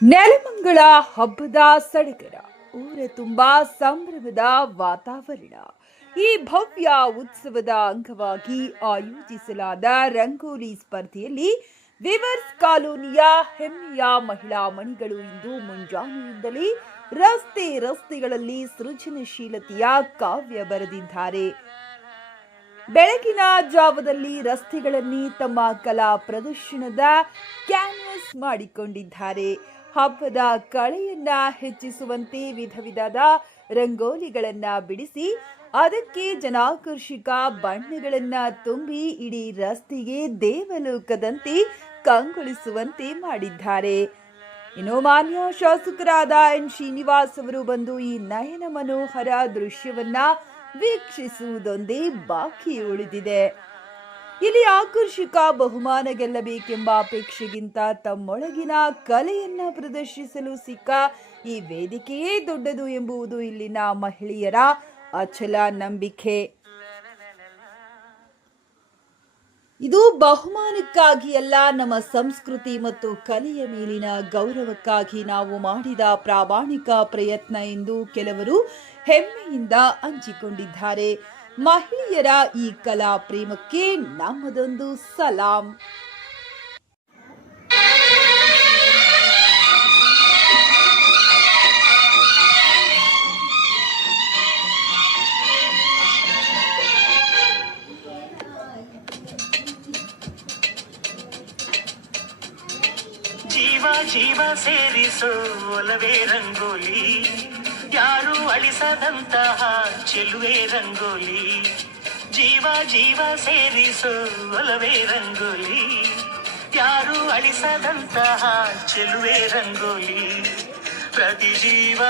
ನೆಲಮಂಗಲ ಹಬ್ಬದ ಸಡಗರ, ಊರ ತುಂಬಾ ಸಂಭ್ರಮದ ವಾತಾವರಣ. ಈ ಭವ್ಯ ಉತ್ಸವದ ಅಂಗವಾಗಿ ಆಯೋಜಿಸಲಾದ ರಂಗೋಲಿ ಸ್ಪರ್ಧೆಯಲ್ಲಿ ವಿವರ್ಸ್ ಕಾಲೋನಿಯ ಹೆಮ್ಮೆಯ ಮಹಿಳಾ ಮಣಿಗಳು ಇಂದು ಮುಂಜಾನೆಯಿಂದಲೇ ರಸ್ತೆಗಳಲ್ಲಿ ಸೃಜನಶೀಲತೆಯ ಕಾವ್ಯ ಬರೆದಿದ್ದಾರೆ. ಬೆಳಗಿನ ಜಾವದಲ್ಲಿ ರಸ್ತೆಗಳಲ್ಲಿ ತಮ್ಮ ಕಲಾ ಪ್ರದರ್ಶನದ ಕ್ಯಾನ್ವಾಸ್ ಮಾಡಿಕೊಂಡಿದ್ದಾರೆ. ಹಬ್ಬದ ಕಳೆಯನ್ನ ಹೆಚ್ಚಿಸುವಂತೆ ವಿಧ ವಿಧದ ರಂಗೋಲಿಗಳನ್ನ ಬಿಡಿಸಿ ಅದಕ್ಕೆ ಜನಾಕರ್ಷಕ ಬಣ್ಣಗಳನ್ನ ತುಂಬಿ ಇಡೀ ರಸ್ತೆಗೆ ದೇವಲೋಕದಂತೆ ಕಂಗೊಳಿಸುವಂತೆ ಮಾಡಿದ್ದಾರೆ. ಇನ್ನು ಮಾನ್ಯ ಶಾಸಕರಾದ ಎನ್ ಶ್ರೀನಿವಾಸ್ ಅವರು ಬಂದು ಈ ನಯನ ಮನೋಹರ ದೃಶ್ಯವನ್ನ ವೀಕ್ಷಿಸುವುದೊಂದೇ ಬಾಕಿ ಉಳಿದಿದೆ. ಇಲ್ಲಿ ಆಕರ್ಷಕ ಬಹುಮಾನ ಗೆಲ್ಲಬೇಕೆಂಬ ಅಪೇಕ್ಷೆಗಿಂತ ತಮ್ಮೊಳಗಿನ ಕಲೆಯನ್ನ ಪ್ರದರ್ಶಿಸಲು ಸಿಕ್ಕ ಈ ವೇದಿಕೆಯೇ ದೊಡ್ಡದು ಎಂಬುದು ಇಲ್ಲಿನ ಮಹಿಳೆಯರ ಅಚಲ ನಂಬಿಕೆ. ಇದು ಬಹುಮಾನಕ್ಕಾಗಿ ಅಲ್ಲ, ನಮ್ಮ ಸಂಸ್ಕೃತಿ ಮತ್ತು ಕಲೆಯ ಮೇಲಿನ ಗೌರವಕ್ಕಾಗಿ ನಾವು ಮಾಡಿದ ಪ್ರಾಮಾಣಿಕ ಪ್ರಯತ್ನ ಎಂದು ಕೆಲವರು ಹೆಮ್ಮೆಯಿಂದ ಹಂಚಿಕೊಂಡಿದ್ದಾರೆ. ಮಹಿಳೆಯರ ಈ ಕಲಾ ಪ್ರೇಮಕ್ಕೆ ನಮ್ಮದೊಂದು ಸಲಾಂ. ಜೀವ ಜೀವ ಸೇರಿಸೋ ಒಲವೇ ರಂಗೋಲಿ, ಯಾರು ಅಳಿಸದಂತಹ ಚೆಲುವೆ ರಂಗೋಲಿ. ಜೀವ ಜೀವ ಸೇರಿಸೋ ಒಲವೇ ರಂಗೋಲಿ, ಯಾರು ಅಳಿಸದಂತಹ ಚೆಲುವೆ ರಂಗೋಲಿ. ಪ್ರತಿ ಜೀವ